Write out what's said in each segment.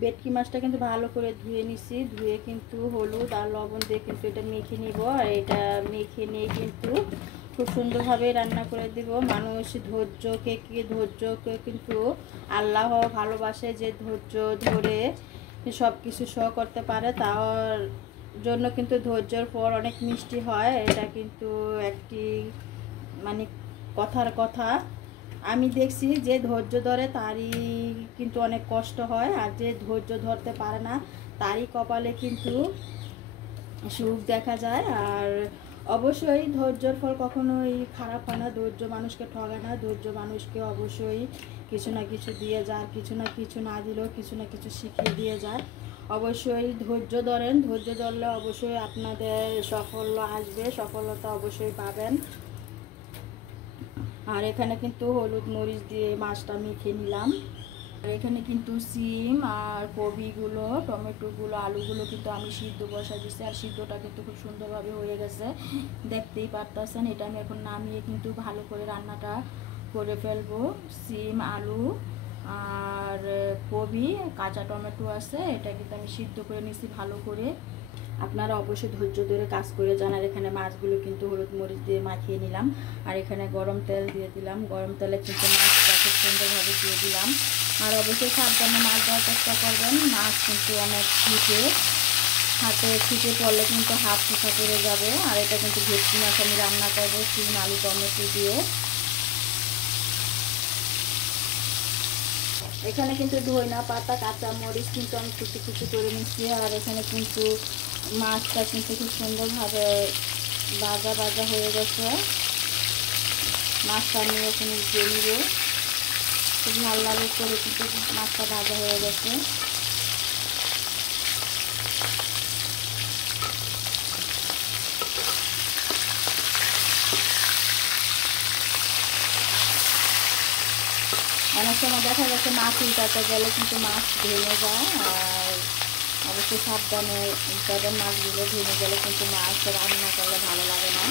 ভেটকি মাছটা কিন্তু ভালো করে ধুয়ে নিছি, ধুয়ে কিন্তু হলুদ আর লবণ দিয়ে কিন্তু এটা মেখে নিব। আর এটা মেখে নিয়ে কিন্তু খুব সুন্দরভাবে রান্না করে দিব। মানুষ ধৈর্যকে কিন্তু আল্লাহ ভালোবাসে, যে ধৈর্য ধরে সব কিছু সহ করতে পারে, তার জন্য কিন্তু ধৈর্যের ফল অনেক মিষ্টি হয়। এটা কিন্তু একটি মানে কথার কথা। আমি দেখছি যে ধৈর্য ধরে তারই কিন্তু অনেক কষ্ট হয়, আর যে ধৈর্য ধরতে পারে না তারই কপালে কিন্তু সুখ দেখা যায়। আর অবশ্যই ধৈর্যর ফল কখনোই খারাপ হয় না, ধৈর্য মানুষকে ঠগায় না, ধৈর্য মানুষকে অবশ্যই কিছু না কিছু দিয়ে যায়, কিছু না কিছু না দিলেও কিছু না কিছু শিখিয়ে দিয়ে যায়। অবশ্যই ধৈর্য ধরেন, ধৈর্য ধরলে অবশ্যই আপনাদের সাফল্য আসবে, সফলতা অবশ্যই পাবেন। আর এখানে কিন্তু হলুদ মরিচ দিয়ে মাছটা মেখে নিলাম। আর এখানে কিন্তু সিম আর কবিগুলো, টমেটোগুলো, আলুগুলো কিন্তু আমি সিদ্ধ বসা দিচ্ছি। আর সিদ্ধটা কিন্তু খুব সুন্দরভাবে হয়ে গেছে, দেখতেই পারতেছেন। এটা আমি এখন নামিয়ে কিন্তু ভালো করে রান্নাটা করে ফেলবো। সিম, আলু আর কবি, কাঁচা টমেটো আছে, এটা কিন্তু আমি সিদ্ধ করে নিচ্ছি ভালো করে। আপনারা অবশ্যই ধৈর্য ধরে কাজ করে যান। আর এখানে মাছগুলো কিন্তু হলুদ মরিচ দিয়ে মাখিয়ে নিলাম। আর এখানে গরম তেল দিয়ে দিলাম, গরম তেলে কিন্তু মাছটা খুব সুন্দরভাবে দিয়ে দিলাম। আর অবশ্যই সাবধানে মাছ দেওয়ার চেষ্টা করবেন, মাছ কিন্তু অনেক হাতে পড়লে কিন্তু হাত মুখা পড়ে যাবে। আর এটা কিন্তু ভেটকি মাছ আমি রান্না করবো সিম, আলু, টমেটো দিয়ে। এখানে কিন্তু ধইনা পাতা, কাঁচা মরিচ কিন্তু আমি কুচি কুচি করে নিচ্ছি। আর এখানে কিন্তু মাছটা কিন্তু খুব সুন্দরভাবে ভাজা হয়ে গেছে। মাছটা আমি এখানে দিয়ে নিব, খুব লাল লাল করে কিন্তু মাছটা ভাজা হয়ে গেছে। অনেক সময় দেখা যাচ্ছে মাছ উল্টাতে গেলে কিন্তু মাছ ভেঙে যায়। আর অবশ্যই সাবধানে উল্টাবেন, মাছগুলো ভেঙে গেলে কিন্তু মাছ রান্না করলে ভালো লাগে না।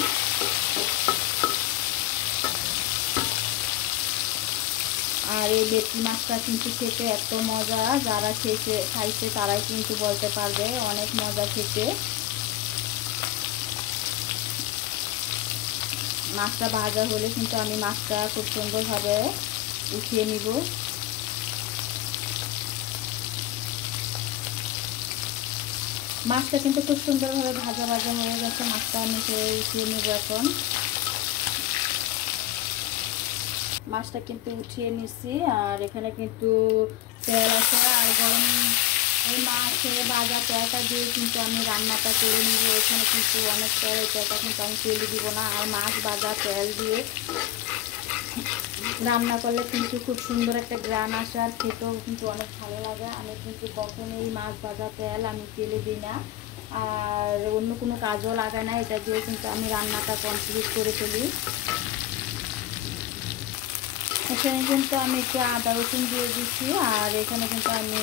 আর এই ভেটকি মাছটা কিন্তু খেতে এত মজা, যারা খাইছে তারাই কিন্তু বলতে পারবে অনেক মজা খেতে। মাছটা ভাজা হলে কিন্তু আমি মাছটা খুব সুন্দরভাবে উঠিয়ে নিব। মাছটা কিন্তু খুব সুন্দরভাবে ভাজা হয়ে গেছে, মাছটা আমি উঠিয়ে নিব এখন। মাছটা কিন্তু উঠিয়ে নিচ্ছি। আর এখানে কিন্তু তেল আছে, আর গরম এই মাছের ভাজা তেলটা দিয়ে কিন্তু আমি রান্নাটা করে নিব। এখানে কিন্তু অনেক তেল, এই তেলটা কিন্তু আমি তেলে দিব না। আর মাছ ভাজা তেল দিয়ে রান্না করলে কিন্তু খুব সুন্দর একটা গ্রান আসে, আর খেতেও কিন্তু অনেক ভালো লাগে। আমি কিন্তু কখনোই মাছ ভাজা তেল আমি তেলে দিই না, আর অন্য কোনো কাজও লাগায় না, এটা দিয়ে কিন্তু আমি রান্নাটা কমপ্লিট করে ফেলি। এখানে কিন্তু আমি একটু আদা রসুন দিয়ে দিচ্ছি। আর এখানে কিন্তু আমি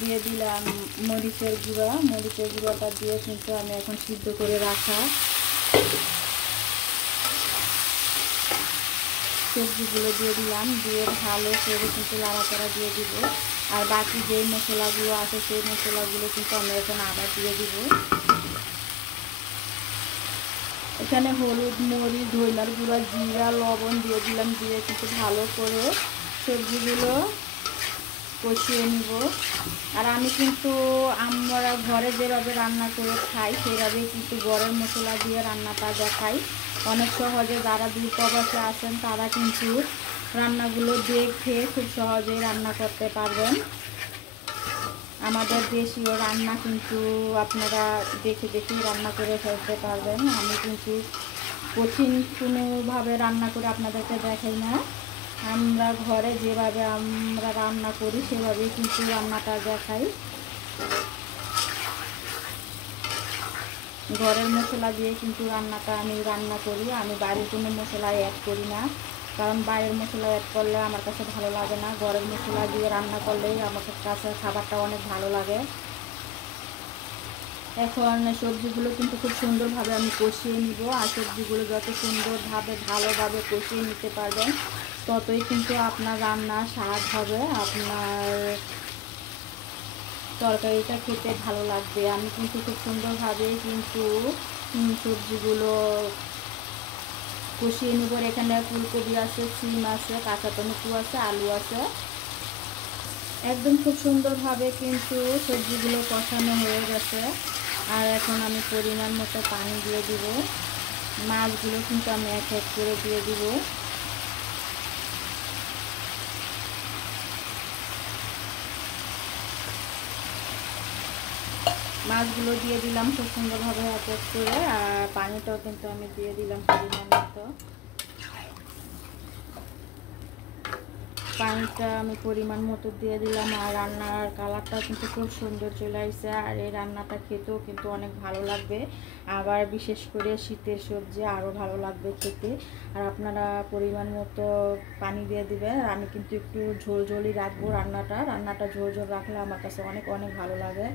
দিয়ে দিলাম মরিচের গুঁড়াটা দিয়ে কিন্তু আমি এখন সিদ্ধ করে রাখা সবজিগুলো দিয়ে দিলাম, দিয়ে ভালো করে কিন্তু নাড়াচাড়া দিয়ে দিব। আর বাকি যে মশলাগুলো আছে সেই মশলাগুলো কিন্তু আমি এখন আবার দিয়ে দিব। এখানে হলুদ, মরিচ, ধনিয়ার গুঁড়া, জিরা, লবণ দিয়ে দিলাম, দিয়ে কিন্তু ভালো করে সবজিগুলো কষিয়ে নিব। আর আমি কিন্তু আমরা ঘরে যেভাবে রান্না করে খাই সেভাবেই কিন্তু গরম মশলা দিয়ে রান্নাটা দেখাই। অনেক সহজে যারা দূর প্রবাসে আছেন তারা কিন্তু রান্নাগুলো দেখে খুব সহজেই রান্না করতে পারবেন। আমাদের দেশীয় রান্না কিন্তু আপনারা দেখেই রান্না করে ফেলতে পারবেন। আমি কিন্তু কঠিন কোনোভাবে রান্না করে আপনাদেরকে দেখাই না, আমরা ঘরে যেভাবে আমরা রান্না করি সেভাবেই কিন্তু রান্নাটা দেখাই। ঘরের মশলা দিয়ে কিন্তু রান্নাটা আমি রান্না করি, আমি বাইরের কোনো মশলা অ্যাড করি না, কারণ বাইরের মশলা অ্যাড করলে আমার কাছে ভালো লাগে না। ঘরের মশলা দিয়ে রান্না করলেই আমার কাছে খাবারটা অনেক ভালো লাগে। এখন সবজিগুলো কিন্তু খুব সুন্দরভাবে আমি কষিয়ে নিব। আর সবজিগুলো যত সুন্দরভাবে ভালোভাবে কষিয়ে নিতে পারবেন ততই কিন্তু আপনার রান্না স্বাদ হবে। আপনার তরকারিটা খেতে ভালো লাগবে। আমি কিন্তু খুব সুন্দরভাবে কিন্তু সবজিগুলো কষিয়ে নিব। এখানে ফুলকপি আছে, সিম আছে, কাঁচা টমেটো আছে, আলু আছে। একদম খুব সুন্দরভাবে কিন্তু সবজিগুলো কষানো হয়ে গেছে। আর এখন আমি পরিমাণ মতো পানি দিয়ে দিব। মাছগুলো কিন্তু আমি এক এক করে দিয়ে দিব। মাছগুলো দিয়ে দিলাম খুব সুন্দরভাবে এক এক করে। আর পানিটাও কিন্তু আমি দিয়ে দিলাম পরিমাণ মতো। পানিটা আমি পরিমাণ মতো দিয়ে দিলাম। আর রান্নার কালারটা কিন্তু খুব সুন্দর চলে আসছে। আর এই রান্নাটা খেতেও কিন্তু অনেক ভালো লাগবে। আবার বিশেষ করে শীতের সবজি আরও ভালো লাগবে খেতে। আর আপনারা পরিমাণ মতো পানি দিয়ে দিবেন। আর আমি কিন্তু একটু ঝোল ঝোলই রাখবো রান্নাটা ঝোল ঝোল রাখলে আমার কাছে অনেক অনেক ভালো লাগে।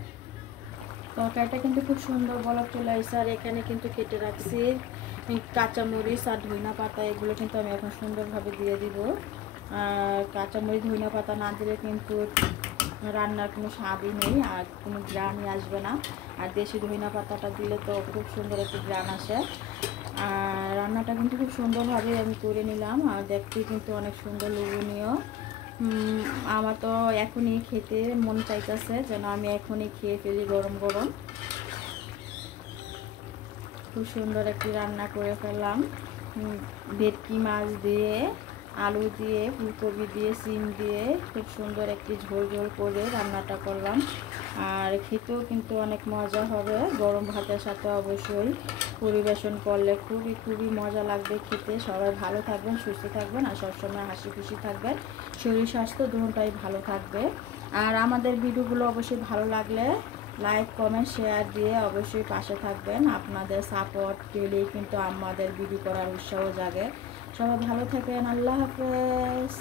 তরকারিটা কিন্তু খুব সুন্দর বলক চলে আসছে। আর এখানে কিন্তু কেটে রাখছি কাঁচামরিচ আর ধনিয়া পাতা, এগুলো কিন্তু আমি এখন সুন্দরভাবে দিয়ে দিব। আর কাঁচামরিচ ধনিয়া পাতা না দিলে কিন্তু রান্নার কোনো স্বাদই নেই আর কোনো গ্রানই আসবে না। আর দেশি ধনিয়া পাতাটা দিলে তো খুব সুন্দর একটি গ্রান আসে। আর রান্নাটা কিন্তু খুব সুন্দরভাবে আমি করে নিলাম। আর দেখতে কিন্তু অনেক সুন্দর লোভনীয়। আমার তো এখনই খেতে মন চাইতেছে, যেন আমি এখনই খেয়ে ফেলি গরম গরম। খুব সুন্দর একটি রান্না করে ফেললাম। ভেটকি মাছ দিয়ে, আলু দিয়ে, ফুলকপি দিয়ে, সিম দিয়ে খুব সুন্দর একটি ঝোল ঝোল করে রান্নাটা করলাম। আর খেতেও কিন্তু অনেক মজা হবে। গরম ভাতের সাথে অবশ্যই পরিবেশন করলে খুবই খুবই মজা লাগবে খেতে। সবাই ভালো থাকবেন, সুস্থ থাকবেন আর সবসময় হাসি খুশি থাকবেন। শরীর স্বাস্থ্য দুটোটাই ভালো থাকবে। আর আমাদের ভিডিওগুলো অবশ্যই ভালো লাগলে লাইক কমেন্ট শেয়ার দিয়ে অবশ্যই পাশে থাকবেন। আপনাদের সাপোর্ট পেলেই কিন্তু আমাদের ভিডিও করার উৎসাহ জাগে। সবাই ভালো থাকেন। আল্লাহ হাফেজ।